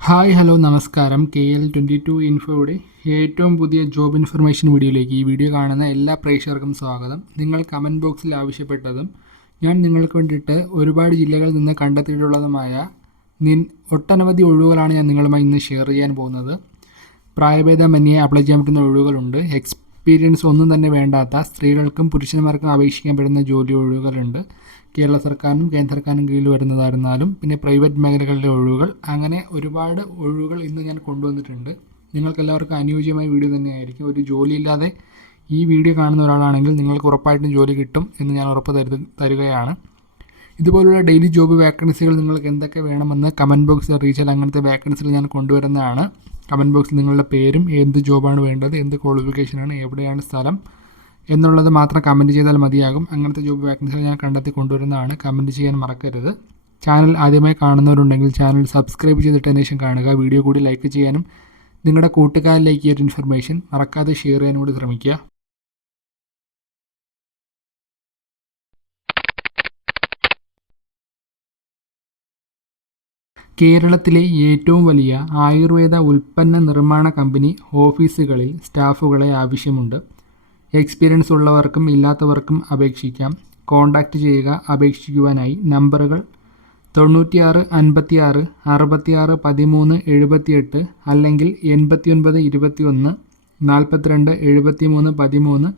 Hi hello നമസ്കാരം. K L twenty two ഇൻഫോയുടെ ഏറ്റവും പുതിയ ജോബ് ഇൻഫർമേഷൻ വീഡിയോയിലേക്ക് ഈ വീഡിയോ കാണുന്ന എല്ലാ പ്രേക്ഷകർക്കും സ്വാഗതം. നിങ്ങൾ കമന്റ് ബോക്സിൽ ആവശ്യപ്പെട്ടതും ഞാൻ നിങ്ങൾക്ക് വേണ്ടിയിട്ട് ഒരുപാട് ജില്ലകളിൽ നിന്ന് കണ്ടെത്തിയിട്ടുള്ളതുമായ നിൻ ഒട്ടനവധി ഒഴിവുകളാണ് ഞാൻ നിങ്ങളുമായി ഇന്ന് ഷെയർ ചെയ്യാൻ പോകുന്നത്. പ്രായഭേദമന്യേ അപ്ലൈ ചെയ്യാൻ പറ്റുന്ന ഒഴിവുകളുണ്ട്. എക്സ്പീരിയൻസ് ഒന്നും തന്നെ വേണ്ടാത്ത സ്ത്രീകൾക്കും പുരുഷന്മാർക്കും അപേക്ഷിക്കപ്പെടുന്ന ജോലി ഒഴിവുകളുണ്ട് കേരള സർക്കാരിനും കേന്ദ്ര സർക്കാരിനും കീഴിൽ വരുന്നതായിരുന്നാലും പിന്നെ പ്രൈവറ്റ് മേഖലകളിലെ ഒഴിവുകൾ. അങ്ങനെ ഒരുപാട് ഒഴിവുകൾ ഇന്ന് ഞാൻ കൊണ്ടുവന്നിട്ടുണ്ട്. നിങ്ങൾക്കെല്ലാവർക്കും അനുയോജ്യമായ വീഡിയോ തന്നെയായിരിക്കും. ഒരു ജോലിയില്ലാതെ ഈ വീഡിയോ കാണുന്ന ഒരാളാണെങ്കിൽ നിങ്ങൾക്ക് ഉറപ്പായിട്ടും ജോലി കിട്ടും എന്ന് ഞാൻ ഉറപ്പ് തരു തരികയാണ്. ഇതുപോലുള്ള ഡെയിലി ജോബ് വേക്കൻസികൾ നിങ്ങൾക്ക് എന്തൊക്കെ വേണമെന്ന് കമന്റ് ബോക്സിൽ അറിയിച്ചാൽ അങ്ങനത്തെ വേക്കൻസികൾ ഞാൻ കൊണ്ടുവരുന്നതാണ്. കമന്റ് ബോക്സിൽ നിങ്ങളുടെ പേരും എന്ത് ജോബാണ് വേണ്ടത് എന്ത് ക്വാളിഫിക്കേഷനാണ് എവിടെയാണ് സ്ഥലം എന്നുള്ളത് മാത്രം കമന്റ് ചെയ്താൽ മതിയാകും. അങ്ങനത്തെ ജോബ് വേക്കൻസികൾ ഞാൻ കണ്ടെത്തി കൊണ്ടുവരുന്നതാണ്. കമന്റ് ചെയ്യാൻ മറക്കരുത്. ചാനൽ ആദ്യമായി കാണുന്നവരുണ്ടെങ്കിൽ ചാനൽ സബ്സ്ക്രൈബ് ചെയ്തിട്ട് ശേഷം കാണുക. വീഡിയോ കൂടി ലൈക്ക് ചെയ്യാനും നിങ്ങളുടെ കൂട്ടുകാരിലേക്ക് ഈ ഒരു ഇൻഫർമേഷൻ മറക്കാതെ ഷെയർ ചെയ്യാനും കൂടി ശ്രമിക്കുക. കേരളത്തിലെ ഏറ്റവും വലിയ ആയുർവേദ ഉൽപ്പന്ന നിർമ്മാണ കമ്പനി ഓഫീസുകളിൽ സ്റ്റാഫുകളെ ആവശ്യമുണ്ട്. എക്സ്പീരിയൻസ് ഉള്ളവർക്കും ഇല്ലാത്തവർക്കും അപേക്ഷിക്കാം. കോൺടാക്റ്റ് ചെയ്യുക അപേക്ഷിക്കുവാനായി നമ്പറുകൾ തൊണ്ണൂറ്റിയാറ് അൻപത്തിയാറ് അറുപത്തിയാറ് പതിമൂന്ന് എഴുപത്തിയെട്ട് അല്ലെങ്കിൽ എൺപത്തിയൊൻപത് ഇരുപത്തിയൊന്ന് നാൽപ്പത്തിരണ്ട് എഴുപത്തിമൂന്ന് പതിമൂന്ന്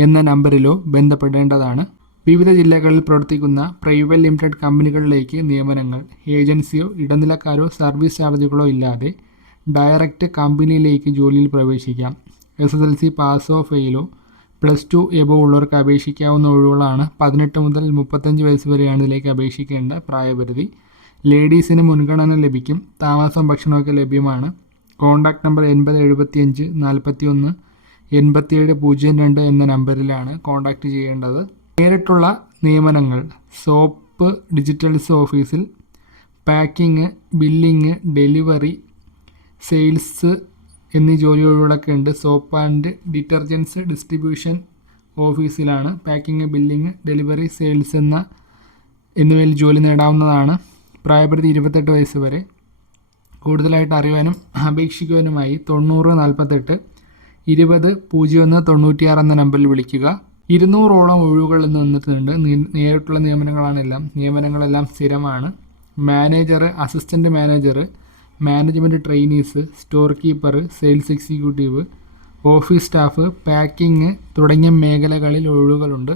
എന്ന നമ്പറിലോ ബന്ധപ്പെടേണ്ടതാണ്. വിവിധ ജില്ലകളിൽ പ്രവർത്തിക്കുന്ന പ്രൈവറ്റ് ലിമിറ്റഡ് കമ്പനികളിലേക്ക് നിയമനങ്ങൾ ഏജൻസിയോ ഇടനിലക്കാരോ സർവീസ് ചാർജുകളോ ഇല്ലാതെ ഡയറക്റ്റ് കമ്പനിയിലേക്ക് ജോലിയിൽ പ്രവേശിക്കാം. എസ് എസ് എൽ സി പാസോ ഫെയിലോ പ്ലസ് ടു എബോ ഉള്ളവർക്ക് അപേക്ഷിക്കാവുന്ന ഒഴിവുകളാണ് പതിനെട്ട് മുതൽ മുപ്പത്തഞ്ച് വയസ്സ് വരെയാണ് ഇതിലേക്ക് അപേക്ഷിക്കേണ്ട പ്രായപരിധി. ലേഡീസിന് മുൻഗണന ലഭിക്കും താമസം ഭക്ഷണമൊക്കെ ലഭ്യമാണ്. കോൺടാക്ട് നമ്പർ എൺപത് എഴുപത്തിയഞ്ച് നാൽപ്പത്തി ഒന്ന് എൺപത്തിയേഴ് പൂജ്യം രണ്ട് എന്ന നമ്പറിലാണ് കോൺടാക്റ്റ് ചെയ്യേണ്ടത്. നേരിട്ടുള്ള നിയമനങ്ങൾ. സോപ്പ് ഡിജിറ്റൽസ് ഓഫീസിൽ പാക്കിങ് ബില്ലിങ് ഡെലിവറി സെയിൽസ് എന്നീ ജോലികളിലൂടെയൊക്കെ ഉണ്ട്. സോപ്പ് ആൻഡ് ഡിറ്റർജൻസ് ഡിസ്ട്രിബ്യൂഷൻ ഓഫീസിലാണ് പാക്കിങ് ബില്ലിങ് ഡെലിവറി സെയിൽസ് എന്ന എന്നിവയിൽ ജോലി നേടാവുന്നതാണ്. പ്രായപരിധി ഇരുപത്തെട്ട് വയസ്സ് വരെ. കൂടുതലായിട്ട് അറിയുവാനും അപേക്ഷിക്കുവാനുമായി തൊണ്ണൂറ് നാൽപ്പത്തെട്ട് ഇരുപത് പൂജ്യം ഒന്ന് തൊണ്ണൂറ്റിയാറ് എന്ന നമ്പറിൽ വിളിക്കുക. ഇരുന്നൂറോളം ഒഴിവുകൾ ഇന്ന് വന്നിട്ടുണ്ട്. നേരിട്ടുള്ള നിയമനങ്ങളാണെല്ലാം നിയമനങ്ങളെല്ലാം സ്ഥിരമാണ്. Manager assistant manager management trainees store keeper sales executive office staff packing തുടങ്ങിയ മേഖലകളിൽ ഒഴിവുകളുണ്ട്.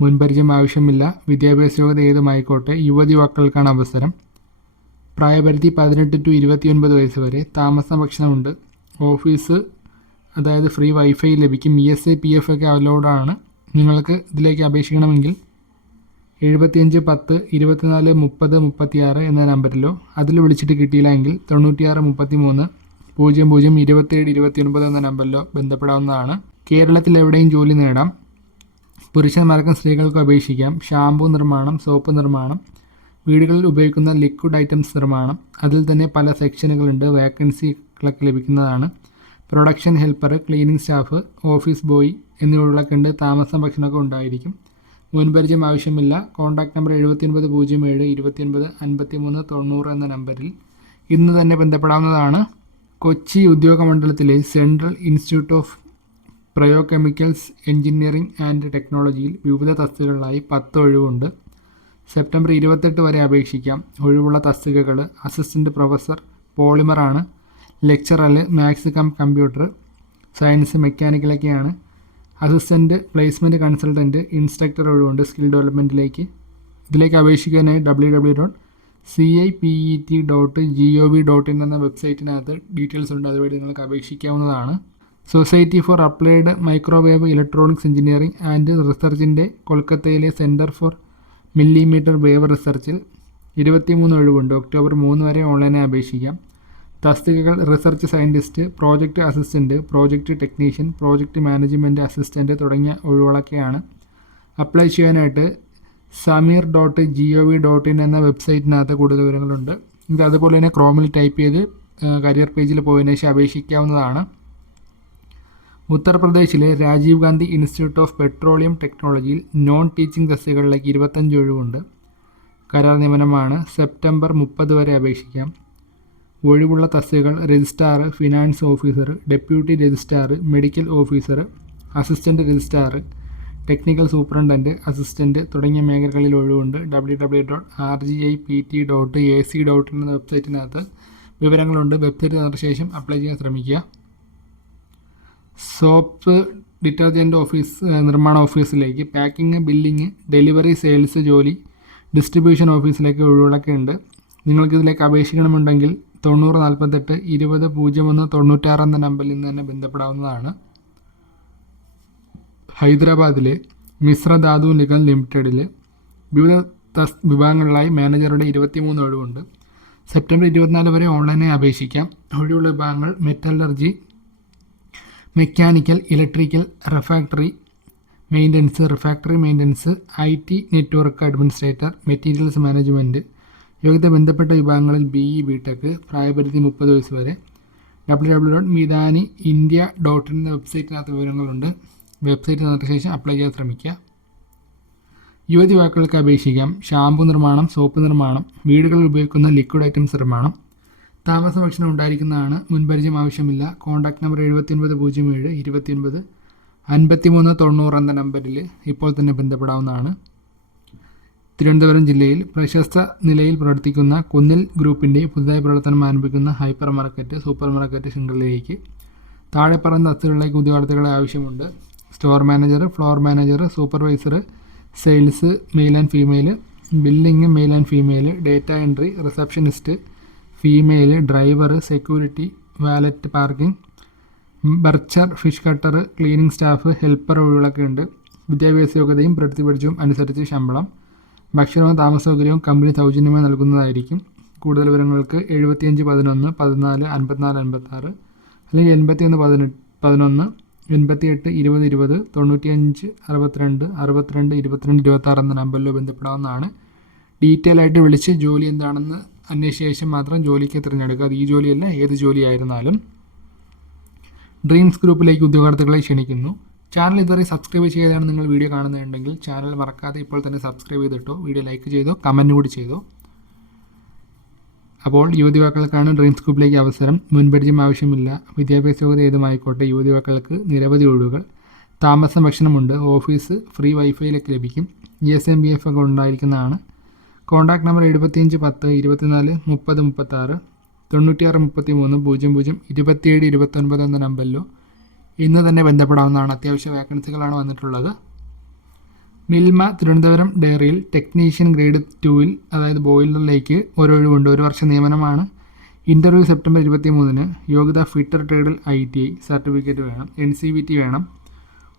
മുൻപരിചയം ആവശ്യമില്ല. വിദ്യാഭ്യാസ യോഗ്യത ഏതുമായിക്കോട്ടെ യുവതി യുവാക്കൾക്കാണ് അവസരം. പ്രായപരിധി പതിനെട്ട് ടു ഇരുപത്തിയൊൻപത് വയസ്സ് വരെ താമസ ഭക്ഷണമുണ്ട്. ഓഫീസ് അതായത് ഫ്രീ വൈഫൈ ലഭിക്കും. E S I P F ഒക്കെ അവലോഡാണ് നിങ്ങൾക്ക് ഇതിലേക്ക് അപേക്ഷിക്കണമെങ്കിൽ എഴുപത്തിയഞ്ച് പത്ത് ഇരുപത്തിനാല് മുപ്പത് മുപ്പത്തിയാറ് എന്ന നമ്പറിലോ അതിൽ വിളിച്ചിട്ട് കിട്ടിയില്ല എങ്കിൽ തൊണ്ണൂറ്റിയാറ് മുപ്പത്തി മൂന്ന് പൂജ്യം പൂജ്യം ഇരുപത്തേഴ് ഇരുപത്തിയൊൻപത് എന്ന നമ്പറിലോ ബന്ധപ്പെടാവുന്നതാണ്. കേരളത്തിൽ എവിടെയും ജോലി നേടാം. പുരുഷന്മാർക്കും സ്ത്രീകൾക്കും അപേക്ഷിക്കാം. ഷാംപൂ നിർമ്മാണം സോപ്പ് നിർമ്മാണം വീടുകളിൽ ഉപയോഗിക്കുന്ന ലിക്വിഡ് ഐറ്റംസ് നിർമ്മാണം അതിൽ തന്നെ പല സെക്ഷനുകളുണ്ട് വേക്കൻസികളൊക്കെ ലഭിക്കുന്നതാണ്. Production helper cleaning staff office boy എന്നിവകളൊക്കെ ഉണ്ട് താമസം ഭക്ഷണമൊക്കെ ഉണ്ടായിരിക്കും. മുൻപരിചയം ആവശ്യമില്ല. കോൺടാക്ട് നമ്പർ എഴുപത്തിയൊൻപത് പൂജ്യം ഏഴ് ഇരുപത്തിയൊൻപത് അൻപത്തി മൂന്ന് തൊണ്ണൂറ് എന്ന നമ്പറിൽ ഇന്ന് തന്നെ ബന്ധപ്പെടാവുന്നതാണ്. കൊച്ചി ഉദ്യോഗമണ്ഡലത്തിലെ സെൻട്രൽ ഇൻസ്റ്റിറ്റ്യൂട്ട് ഓഫ് പ്രയോ കെമിക്കൽസ് എഞ്ചിനീയറിംഗ് ആൻഡ് ടെക്നോളജിയിൽ വിവിധ തസ്തികകളിലായി പത്ത് ഒഴിവുണ്ട്. സെപ്റ്റംബർ ഇരുപത്തെട്ട് വരെ അപേക്ഷിക്കാം. ഒഴിവുള്ള തസ്തികകൾ assistant professor പോളിമറാണ്. Lecturer maths cum computer science മെക്കാനിക്കലൊക്കെയാണ് assistant placement consultant instructor ഒഴിവുണ്ട് സ്കിൽ ഡെവലപ്മെന്റിലേക്ക് ഇതിലേക്ക് അപേക്ഷിക്കാനായി W W dot C I P E T dot G O V dot in എന്ന വെബ്സൈറ്റിനകത്ത് ഡീറ്റെയിൽസ് ഉണ്ട്. അതുവഴി നിങ്ങൾക്ക് അപേക്ഷിക്കാവുന്നതാണ്. Society for applied microwave electronics engineering and റിസർച്ചിന്റെ കൊൽക്കത്തയിലെ centre for millimetre wave റിസർച്ചിൽ ഇരുപത്തിമൂന്ന് ഒഴിവുണ്ട്. ഒക്ടോബർ മൂന്ന് വരെ ഓൺലൈനായി അപേക്ഷിക്കാം. തസ്തികകൾ research scientist project assistant project technician project management assistant തുടങ്ങിയ ഒഴിവുകളൊക്കെയാണ് അപ്ലൈ ചെയ്യാനായിട്ട് SAMEER dot G O V dot in എന്ന വെബ്സൈറ്റിനകത്ത് കൂടുതൽ വിവരങ്ങളുണ്ട്. ഇത് അതുപോലെ തന്നെ ക്രോമിൽ ടൈപ്പ് ചെയ്ത് കരിയർ പേജിൽ പോയതിനു ശേഷം അപേക്ഷിക്കാവുന്നതാണ്. ഉത്തർപ്രദേശിലെ Rajiv Gandhi institute of petroleum ടെക്നോളജിയിൽ നോൺ ടീച്ചിങ് തസ്തികകളിലേക്ക് ഇരുപത്തഞ്ച് ഒഴിവുണ്ട്. കരാർ നിയമനമാണ് സെപ്റ്റംബർ മുപ്പത് വരെ അപേക്ഷിക്കാം. ഒഴിവുള്ള തസ്തികകൾ registrar finance officer deputy registrar medical officer assistant registrar technical superintendent assistant തുടങ്ങിയ മേഖലകളിൽ ഒഴിവുണ്ട്. W W dot R G I P T dot A C dot എന്ന വെബ്സൈറ്റിനകത്ത് വിവരങ്ങളുണ്ട്. വെബ്സൈറ്റ് നടന്ന ശേഷം അപ്ലൈ ചെയ്യാൻ ശ്രമിക്കുക. സോപ്പ് ഡിറ്റർജന്റ് ഓഫീസ് നിർമ്മാണ ഓഫീസിലേക്ക് പാക്കിംഗ് ബില്ലിംഗ് ഡെലിവറി സെയിൽസ് ജോലി ഡിസ്ട്രിബ്യൂഷൻ ഓഫീസിലേക്ക് ഒഴിവുകളൊക്കെ ഉണ്ട്. നിങ്ങൾക്കിതിലേക്ക് അപേക്ഷിക്കണമെന്നുണ്ടെങ്കിൽ തൊണ്ണൂറ് നാൽപ്പത്തെട്ട് ഇരുപത് പൂജ്യം ഒന്ന് തൊണ്ണൂറ്റാറ് എന്ന നമ്പറിൽ നിന്ന് തന്നെ ബന്ധപ്പെടാവുന്നതാണ്. ഹൈദരാബാദിലെ മിശ്ര ധാതു നിഗം ലിമിറ്റഡിൽ വിവിധ തസ് വിഭാഗങ്ങളിലായി മാനേജറുടെ ഇരുപത്തിമൂന്ന് ഒഴിവുണ്ട്. സെപ്റ്റംബർ ഇരുപത്തിനാല് വരെ ഓൺലൈനായി അപേക്ഷിക്കാം. ഒഴിവുള്ള വിഭാഗങ്ങൾ metallurgy mechanical electrical refractory maintenance refractory maintenance I T network administrator materials management യോഗ്യത ബന്ധപ്പെട്ട വിഭാഗങ്ങളിൽ ബി ഇ ബി ടെക് പ്രായപരിധി മുപ്പത് വയസ്സ് വരെ. W W dot Midhani India dot in എന്ന വെബ്സൈറ്റിനകത്ത് വിവരങ്ങളുണ്ട്. വെബ്സൈറ്റ് നടത്തിയ ശേഷം അപ്ലൈ ചെയ്യാൻ ശ്രമിക്കുക. യുവതി യുവാക്കൾക്ക് അപേക്ഷിക്കാം. ഷാമ്പു നിർമ്മാണം സോപ്പ് നിർമ്മാണം വീടുകളിൽ ഉപയോഗിക്കുന്ന ലിക്വിഡ് ഐറ്റംസ് നിർമ്മാണം. താമസ ഭക്ഷണം ഉണ്ടായിരിക്കുന്നതാണ്. മുൻപരിചയം ആവശ്യമില്ല. കോൺടാക്ട് നമ്പർ എഴുപത്തിയൊൻപത് പൂജ്യം ഏഴ് ഇരുപത്തിയൊൻപത് അൻപത്തിമൂന്ന് തൊണ്ണൂറ് എന്ന നമ്പറിൽ ഇപ്പോൾ തന്നെ ബന്ധപ്പെടാവുന്നതാണ്. തിരുവനന്തപുരം ജില്ലയിൽ പ്രശസ്ത നിലയിൽ പ്രവർത്തിക്കുന്ന കുന്നിൽ ഗ്രൂപ്പിന്റെ പുതുതായി പ്രവർത്തനം ആരംഭിക്കുന്ന ഹൈപ്പർ മാർക്കറ്റ് സൂപ്പർ മാർക്കറ്റ് ശൃംഖലയിലേക്ക് താഴെ പറഞ്ഞ തസ്തികളിലേക്ക് ഉദ്യോഗാർത്ഥികളെ ആവശ്യമുണ്ട്. Store manager floor manager supervisor sales male and female billing male and female data entry receptionist female driver security valet parking butcher fish cutter cleaning staff helper ഒഴിവുകളൊക്കെ ഉണ്ട്. വിദ്യാഭ്യാസ യോഗ്യതയും പ്രതിപരിചയവും അനുസരിച്ച് ശമ്പളം. ഭക്ഷണവും താമസ സൗകര്യവും കമ്പനി സൗജന്യമായി നൽകുന്നതായിരിക്കും. കൂടുതൽ വിവരങ്ങൾക്ക് എഴുപത്തിയഞ്ച് പതിനൊന്ന് പതിനാല് അൻപത്തിനാല് അൻപത്താറ് അല്ലെങ്കിൽ എൺപത്തിയൊന്ന് പതിനെട്ട് പതിനൊന്ന് എൺപത്തിയെട്ട് ഇരുപത് ഇരുപത് തൊണ്ണൂറ്റിയഞ്ച് അറുപത്തിരണ്ട് അറുപത്തിരണ്ട് ഇരുപത്തിരണ്ട് ഇരുപത്താറ് എന്ന നമ്പറിൽ ബന്ധപ്പെടാവുന്നതാണ്. ഡീറ്റെയിൽ ആയിട്ട് വിളിച്ച് ജോലി എന്താണെന്ന് അന്വേഷിച്ച ശേഷം മാത്രം ജോലിക്ക് തിരഞ്ഞെടുക്കുക. അത് ഈ ജോലിയല്ല ഏത് ജോലിയായിരുന്നാലും ഡ്രീംസ് ഗ്രൂപ്പിലേക്ക് ഉദ്യോഗാർത്ഥികളെ ക്ഷണിക്കുന്നു. ചാനൽ ഇതുവരെ സബ്സ്ക്രൈബ് ചെയ്താണ് നിങ്ങൾ വീഡിയോ കാണുന്നുണ്ടെങ്കിൽ ചാനൽ മറക്കാതെ ഇപ്പോൾ തന്നെ സബ്സ്ക്രൈബ് ചെയ്തിട്ടോ വീഡിയോ ലൈക്ക് ചെയ്തോ കമന്റ് കൂടി ചെയ്തോ. അപ്പോൾ യുവതിവാക്കൾക്കാണ് ഡ്രീം സ്കൂപ്പിലേക്ക് അവസരം. മുൻപരിചയം ആവശ്യമില്ല. വിദ്യാഭ്യാസ യോഗ്യത ഏതുമായിക്കോട്ടെ യുവതിവാക്കൾക്ക് നിരവധി ഒഴിവുകൾ. താമസം ഭക്ഷണമുണ്ട്. ഓഫീസ് ഫ്രീ വൈഫൈയിലൊക്കെ ലഭിക്കും. G S M B F ഒക്കെ ഉണ്ടായിരിക്കുന്നതാണ്. കോൺടാക്ട് നമ്പർ എഴുപത്തിയഞ്ച് പത്ത് ഇരുപത്തിനാല് മുപ്പത് മുപ്പത്താറ് തൊണ്ണൂറ്റിയാറ് മുപ്പത്തി മൂന്ന് പൂജ്യം പൂജ്യം ഇരുപത്തിയേഴ് ഇരുപത്തൊൻപത് എന്ന നമ്പറിലോ ഇന്ന് തന്നെ ബന്ധപ്പെടാവുന്നതാണ്. അത്യാവശ്യ വേക്കൻസികളാണ് വന്നിട്ടുള്ളത്. മിൽമ തിരുവനന്തപുരം ഡയറിയിൽ ടെക്നീഷ്യൻ ഗ്രേഡ് ടൂവിൽ അതായത് ബോയിലറിലേക്ക് ഒരൊഴിവുണ്ട് ഒരു വർഷ നിയമനമാണ്. ഇന്റർവ്യൂ സെപ്റ്റംബർ ഇരുപത്തി മൂന്നിന് യോഗ്യത ഫിറ്റർ ട്രേഡിൽ ഐ ടി ഐ സർട്ടിഫിക്കറ്റ് വേണം എൻ സി വി ടി വേണം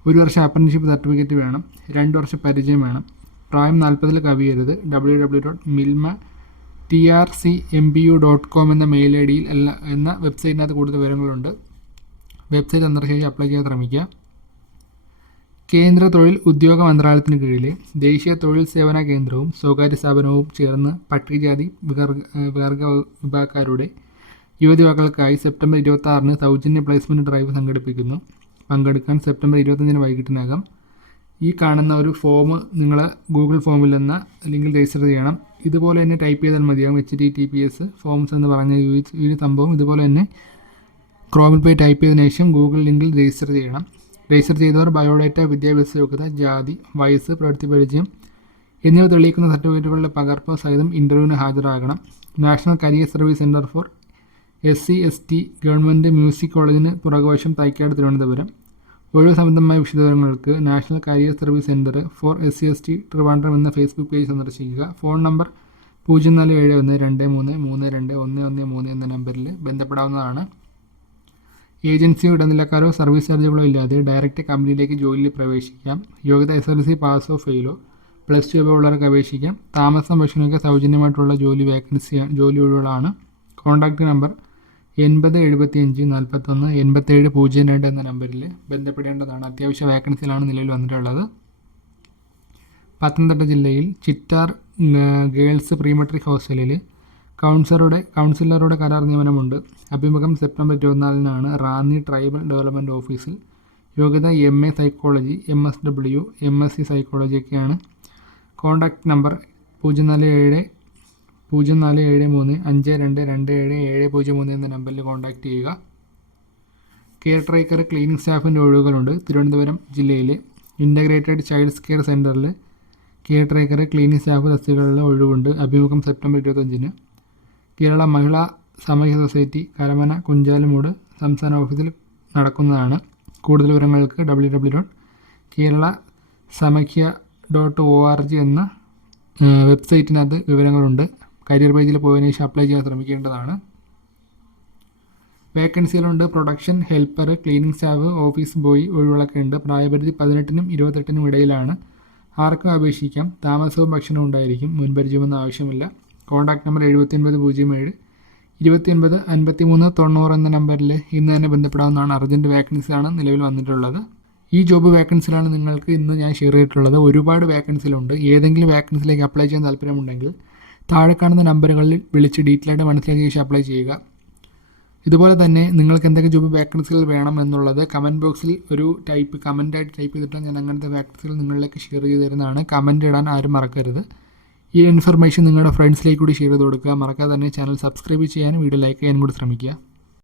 ഒരു വർഷം അപ്രന്റീഷിപ്പ് സർട്ടിഫിക്കറ്റ് വേണം രണ്ട് വർഷം പരിചയം വേണം. പ്രായം നാൽപ്പതിൽ കവിയരുത്. W W dot Milma T R C M B U dot com എന്ന മെയിൽ ഐ ഡിയിൽ എല്ലാ എന്ന വെബ്സൈറ്റിനകത്ത് കൂടുതൽ വിവരങ്ങളുണ്ട്. വെബ്സൈറ്റ് സന്ദർശിച്ച് അപ്ലൈ ചെയ്യാൻ ശ്രമിക്കുക. കേന്ദ്ര തൊഴിൽ ഉദ്യോഗ മന്ത്രാലയത്തിന് കീഴിലെ ദേശീയ തൊഴിൽ സേവന കേന്ദ്രവും സ്വകാര്യ സ്ഥാപനവും ചേർന്ന് പട്ടികജാതി വിവർഗ വിഭാഗക്കാരുടെ യുവതിവാക്കൾക്കായി സെപ്റ്റംബർ ഇരുപത്തി ആറിന് സൗജന്യ പ്ലേസ്മെന്റ് ഡ്രൈവ് സംഘടിപ്പിക്കുന്നു. പങ്കെടുക്കാൻ സെപ്റ്റംബർ ഇരുപത്തഞ്ചിന് വൈകിട്ടിനകം. ഈ കാണുന്ന ഒരു ഫോം നിങ്ങൾ ഗൂഗിൾ ഫോമിൽ നിന്ന് ലിങ്കിൽ രജിസ്റ്റർ ചെയ്യണം. ഇതുപോലെ തന്നെ ടൈപ്പ് ചെയ്താൽ മതിയാകും H D T P S forms എന്ന് പറഞ്ഞ ഈ സംഭവം. ഇതുപോലെ തന്നെ ക്രോമിൽ പോയി ടൈപ്പ് ചെയ്തതിനു ശേഷം ഗൂഗിൾ ലിങ്കിൽ രജിസ്റ്റർ ചെയ്യണം. രജിസ്റ്റർ ചെയ്തവർ ബയോഡേറ്റ വിദ്യാഭ്യാസ യോഗ്യത ജാതി വയസ്സ് പ്രവൃത്തി പരിചയം എന്നിവ തെളിയിക്കുന്ന സർട്ടിഫിക്കറ്റുകളുടെ പകർപ്പ് സഹിതം ഇന്റർവ്യൂവിന് ഹാജരാകണം. National career service centre for S C S T government music കോളേജിന് പുറകുവശം തൈക്കാട് തിരുവനന്തപുരം. ഒഴിവ് സംബന്ധമായ വിശദവിവരങ്ങൾക്ക് national career service centre for S C S T Trivandrum എന്ന ഫേസ്ബുക്ക് പേജ് സന്ദർശിക്കുക. ഫോൺ നമ്പർ പൂജ്യം നാല് ഏഴ് ഒന്ന് രണ്ട് മൂന്ന് മൂന്ന് രണ്ട് ഒന്ന് ഒന്ന് മൂന്ന് എന്ന നമ്പറിൽ ബന്ധപ്പെടാവുന്നതാണ്. ഏജൻസിയോ ഇടനിലക്കാരോ സർവീസ് ചാർജുകളോ ഇല്ലാതെ ഡയറക്റ്റ് കമ്പനിയിലേക്ക് ജോലിയിൽ പ്രവേശിക്കാം. യോഗ്യത എസ് എൽ സി പാസോ ഫെയിലോ പ്ലസ് ടു ഉള്ളവർക്ക് അപേക്ഷിക്കാം. താമസം ഭക്ഷണമൊക്കെ സൗജന്യമായിട്ടുള്ള ജോലി വേക്കൻസി ജോലി ഒഴിവുകളാണ്. കോൺടാക്റ്റ് നമ്പർ എൺപത് എഴുപത്തി അഞ്ച് നാൽപ്പത്തൊന്ന് എൺപത്തേഴ് പൂജ്യം രണ്ട് എന്ന നമ്പറിൽ ബന്ധപ്പെടേണ്ടതാണ്. അത്യാവശ്യ വേക്കൻസിയിലാണ് നിലവിൽ വന്നിട്ടുള്ളത്. പത്തനംതിട്ട ജില്ലയിൽ ചിറ്റാർ ഗേൾസ് പ്രീമെട്രിക് ഹോസ്റ്റലിൽ കൗൺസിലറുടെ കൗൺസിലറുടെ കരാർ നിയമനമുണ്ട്. അഭിമുഖം സെപ്റ്റംബർ ഇരുപത്തിനാലിനാണ് റാന്നി ട്രൈബൽ ഡെവലപ്മെന്റ് ഓഫീസിൽ യോഗ്യത M A psychology M S W M S C psychology ഒക്കെയാണ് കോൺടാക്റ്റ് നമ്പർ പൂജ്യം നാല് ഏഴ് പൂജ്യം നാല് ഏഴ് മൂന്ന് അഞ്ച് രണ്ട് രണ്ട് ഏഴ് ഏഴ് പൂജ്യം മൂന്ന് എന്ന നമ്പറിൽ കോൺടാക്റ്റ് ചെയ്യുക. കെയർ ട്രേക്കർ ക്ലീനിങ് സ്റ്റാഫിന്റെ ഒഴിവുകളുണ്ട്. തിരുവനന്തപുരം ജില്ലയിലെ ഇന്റഗ്രേറ്റഡ് ചൈൽഡ്സ് കെയർ സെന്ററിൽ കെയർ ട്രേക്കർ ക്ലീനിങ് സ്റ്റാഫ് തസ്തികകളിലെ ഒഴിവുണ്ട്. അഭിമുഖം സെപ്റ്റംബർ ഇരുപത്തഞ്ചിന് കേരള മഹിളാ സാമൂഹ്യ സൊസൈറ്റി കരമന കുഞ്ചാലുമൂട് സംസ്ഥാന ഓഫീസിൽ നടക്കുന്നതാണ്. കൂടുതൽ വിവരങ്ങൾക്ക് W W dot Kerala Samakhya dot O R G എന്ന വെബ്സൈറ്റിനകത്ത് വിവരങ്ങളുണ്ട്. കരിയർ പേജിൽ പോയതിനു ശേഷം അപ്ലൈ ചെയ്യാൻ ശ്രമിക്കേണ്ടതാണ്. വേക്കൻസികളുണ്ട്. Production helper cleaning staff office boy ഒഴിവുകളൊക്കെ ഉണ്ട്. പ്രായപരിധി പതിനെട്ടിനും ഇരുപത്തെട്ടിനും ഇടയിലാണ്. ആർക്കും അപേക്ഷിക്കാം. താമസവും ഭക്ഷണവും ഉണ്ടായിരിക്കും. മുൻപരിചയമൊന്നും ആവശ്യമില്ല. കോൺടാക്ട് നമ്പർ എഴുപത്തി ഒൻപത് പൂജ്യം ഏഴ് ഇരുപത്തി ഒൻപത് അൻപത്തി മൂന്ന് തൊണ്ണൂറ് എന്ന നമ്പറിൽ ഇന്ന് തന്നെ ബന്ധപ്പെടാവുന്നതാണ് അർജന്റ് വേക്കൻസിയാണ് നിലവിൽ വന്നിട്ടുള്ളത്. ഈ ജോബ് വേക്കൻസിലാണ് നിങ്ങൾക്ക് ഇന്ന് ഞാൻ ഷെയർ ചെയ്തിട്ടുള്ളത്. ഒരുപാട് വേക്കൻസിലുണ്ട് ഏതെങ്കിലും വേക്കൻസിലേക്ക് അപ്ലൈ ചെയ്യാൻ താല്പര്യമുണ്ടെങ്കിൽ താഴെ കാണുന്ന നമ്പറുകളിൽ വിളിച്ച് ഡീറ്റെയിൽ മനസ്സിലാക്കിയ ശേഷം അപ്ലൈ ചെയ്യുക. ഇതുപോലെ തന്നെ നിങ്ങൾക്ക് എന്തൊക്കെ ജോബ് വേക്കൻസികൾ വേണം എന്നുള്ളത് കമന്റ് ബോക്സിൽ ഒരു ടൈപ്പ് കമന്റായിട്ട് ടൈപ്പ് ചെയ്തിട്ട് ഞാൻ അങ്ങനത്തെ വേക്കൻസികൾ നിങ്ങളിലേക്ക് ഷെയർ ചെയ്ത് തരുന്നതാണ്. കമന്റ് ഇടാൻ ആരും മറക്കരുത്. ഈ ഇൻഫർമേഷൻ നിങ്ങളുടെ ഫ്രണ്ട്സിലേക്ക് കൂടി ഷെയർ ചെയ്ത് കൊടുക്കുക. മറക്കാതെ തന്നെ ചാനൽ സബ്സ്ക്രൈബ് ചെയ്യാനും വീഡിയോ ലൈക്ക് ചെയ്യാനും കൂടി ശ്രമിക്കുക.